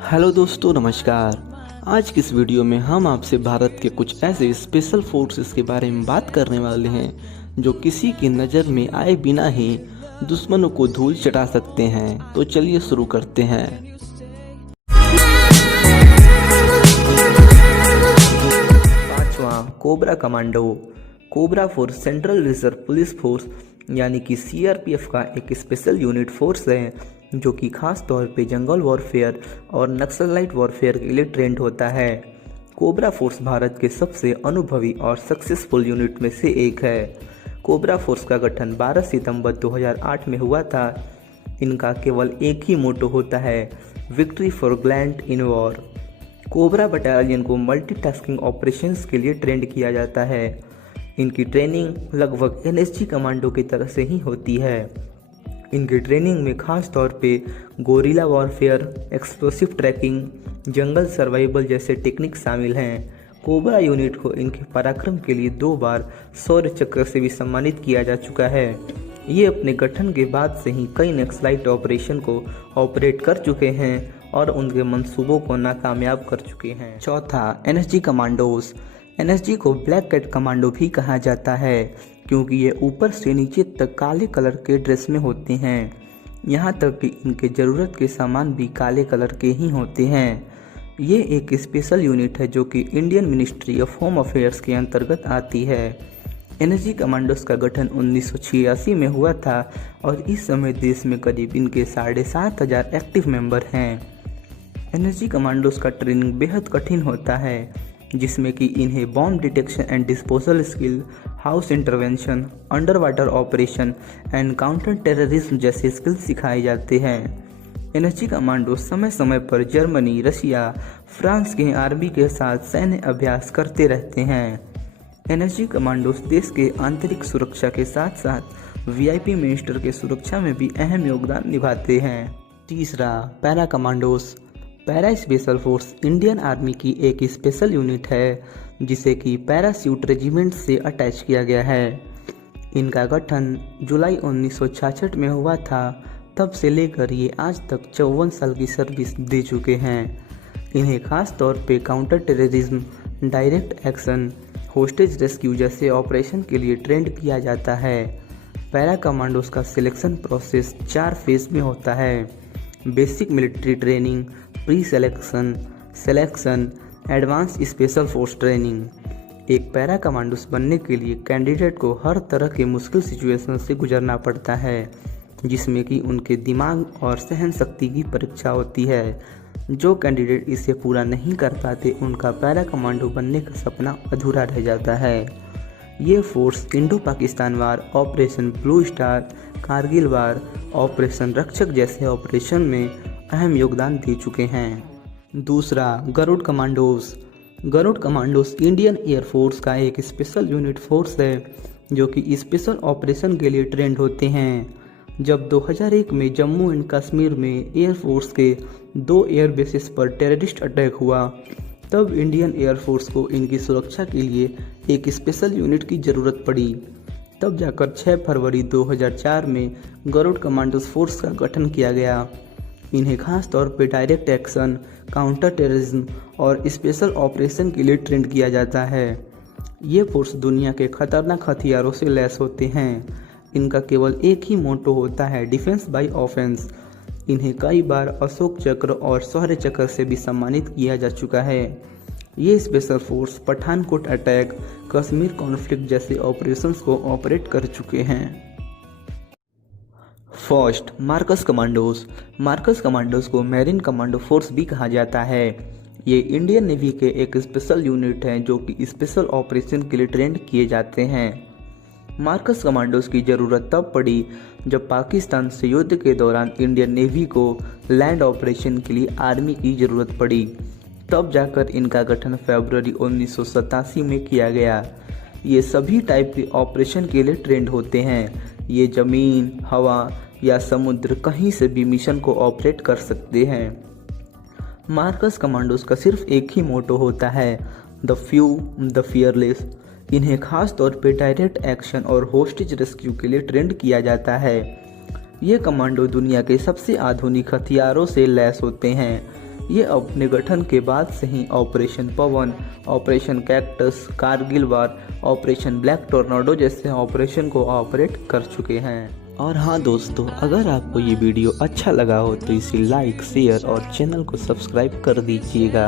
Hello दोस्तों, नमस्कार। आज की इस वीडियो में हम आपसे भारत के कुछ ऐसे स्पेशल फोर्सेस के बारे में बात करने वाले हैं जो किसी की नज़र में आए बिना ही दुश्मनों को धूल चटा सकते हैं। तो चलिए शुरू करते हैं। पांचवा, cobra commando. Cobra force central reserve police force यानी कि सीआरपीएफ का एक स्पेशल यूनिट फोर्स है जो कि खास तौर पे जंगल वॉरफेयर और नक्सलाइट वॉरफेयर के लिए ट्रेंड होता है। कोबरा फोर्स भारत के सबसे अनुभवी और सक्सेसफुल यूनिट में से एक है। कोबरा फोर्स का गठन 12 सितंबर 2008 में हुआ था। इनका केवल एक ही मोटो होता है, victory for gland in war. Cobra battalion को मल्टीटास्किंग ऑपरेशंस के लिए ट्रेंड किया जाता है। इनकी ट्रेनिंग लगभग एनएसजी कमांडो की तरह से ही होती है। इनकी ट्रेनिंग में खास तौर पे गोरिल्ला वॉरफेयर, एक्सप्लोसिव ट्रैकिंग, जंगल सर्वाइवल जैसे टेक्निक शामिल हैं। कोबरा यूनिट को इनके पराक्रम के लिए 2 बार शौर्य चक्र से भी सम्मानित किया जा चुका है। ये अपने गठन के बाद से ही कई नक्सलाइट ऑपरेशन को ऑपरेट कर चुके हैं और उनके मंसूबों को नाकामयाब कर चुके हैं। चौथा, एनएसजी कमांडोज। एनएसजी को ब्लैक कैट कमांडो भी कहा जाता है क्योंकि ये ऊपर से नीचे तक काले कलर के ड्रेस में होते हैं। यहाँ तक कि इनके ज़रूरत के सामान भी काले कलर के ही होते हैं। ये एक स्पेशल यूनिट है जो कि Indian ministry of home affairs के अंतर्गत आती है। एनएसजी कमांडोज का गठन 1986 में हुआ था और इस समय देश में करीब इनके 7,500 एक्टिव मेंबर हैं। एनएसजी कमांडोज का ट्रेनिंग बेहद कठिन होता है जिसमें कि इन्हें bomb detection and disposal skill, house intervention, under water operation and counter terrorism जैसे स्किल सिखाए जाते हैं। एनएसजी कमांडो समय समय पर जर्मनी, रशिया, फ्रांस के आर्मी के साथ सैन्य अभ्यास करते रहते हैं। एनएसजी कमांडोज देश के आंतरिक सुरक्षा के साथ साथ वीआईपी मिनिस्टर के सुरक्षा में भी अहम योगदान निभाते हैं। तीसरा, para commandos. Para special force Indian army की एक स्पेशल यूनिट है जिसे कि पैरासूट रेजिमेंट से अटैच किया गया है। इनका गठन जुलाई 1966 में हुआ था। तब से लेकर ये आज तक 54 साल की सर्विस दे चुके हैं। इन्हें खास तौर पे counter terrorism, direct action, hostage rescue जैसे ऑपरेशन के लिए ट्रेंड किया जाता है। पैरा कमांडोज का सिलेक्शन प्रोसेस 4 फेज में होता है: basic military training, pre selection, selection, advance special force training. एक पैरा कमांडोस बनने के लिए कैंडिडेट को हर तरह के मुश्किल सिचुएशन से गुजरना पड़ता है जिसमें कि उनके दिमाग और सहन शक्ति की परीक्षा होती है। जो कैंडिडेट इसे पूरा नहीं कर पाते उनका पैरा कमांडो बनने का सपना अधूरा रह जाता है। ये फोर्स इंडो पाकिस्तान वार, ऑपरेशन ब्लू स्टार, कारगिल वार, ऑपरेशन रक्षक जैसे ऑपरेशन में अहम योगदान दे चुके हैं। दूसरा, Garud commandos. Garud commandos Indian air force का एक स्पेशल यूनिट फोर्स है जो कि स्पेशल ऑपरेशन के लिए ट्रेंड होते हैं। जब 2001 में जम्मू एंड कश्मीर में एयरफोर्स के 2 एयर बेसिस पर टेररिस्ट अटैक हुआ तब इंडियन एयरफोर्स को इनकी सुरक्षा के लिए एक स्पेशल यूनिट की ज़रूरत पड़ी। तब जाकर 6 फरवरी 2004 में गरुड़ कमांडोज फोर्स का गठन किया गया। इन्हें खास तौर पे डायरेक्ट एक्शन, काउंटर टेररिज्म और स्पेशल ऑपरेशन के लिए ट्रेंड किया जाता है। ये फोर्स दुनिया के खतरनाक हथियारों से लैस होते हैं। इनका केवल एक ही मोटो होता है, डिफेंस बाय ऑफेंस। इन्हें कई बार अशोक चक्र और शौर्य चक्र से भी सम्मानित किया जा चुका है। ये special force Pathankot attack, Kashmir conflict जैसे ऑपरेशंस को ऑपरेट कर चुके हैं। First, Marcus commandos. Marcus commandos को मैरीन कमांडो फोर्स भी कहा जाता है। ये इंडियन नेवी के एक स्पेशल यूनिट है जो कि स्पेशल ऑपरेशन के लिए ट्रेंड किए जाते हैं। मार्कस कमांडोज की ज़रूरत तब पड़ी जब पाकिस्तान से युद्ध के दौरान इंडियन नेवी को लैंड ऑपरेशन के लिए आर्मी की ज़रूरत पड़ी। तब जाकर इनका गठन फरवरी 1987 में किया गया। ये सभी टाइप के ऑपरेशन के लिए ट्रेंड होते हैं। ये ज़मीन, हवा या समुद्र कहीं से भी मिशन को ऑपरेट कर सकते हैं। मार्कस कमांडोज का सिर्फ एक ही मोटो होता है, द फ्यू द फियरलेस। इन्हें खास तौर पे डायरेक्ट एक्शन और होस्टेज रेस्क्यू के लिए ट्रेंड किया जाता है। ये कमांडो दुनिया के सबसे आधुनिक हथियारों से लैस होते हैं। ये अपने गठन के बाद से ही ऑपरेशन पवन, ऑपरेशन कैक्टस, कारगिल वार, ऑपरेशन ब्लैक टोर्नाडो जैसे ऑपरेशन को ऑपरेट कर चुके हैं। और हाँ दोस्तों, अगर आपको ये वीडियो अच्छा लगा हो तो इसे लाइक, शेयर और चैनल को सब्सक्राइब कर दीजिएगा।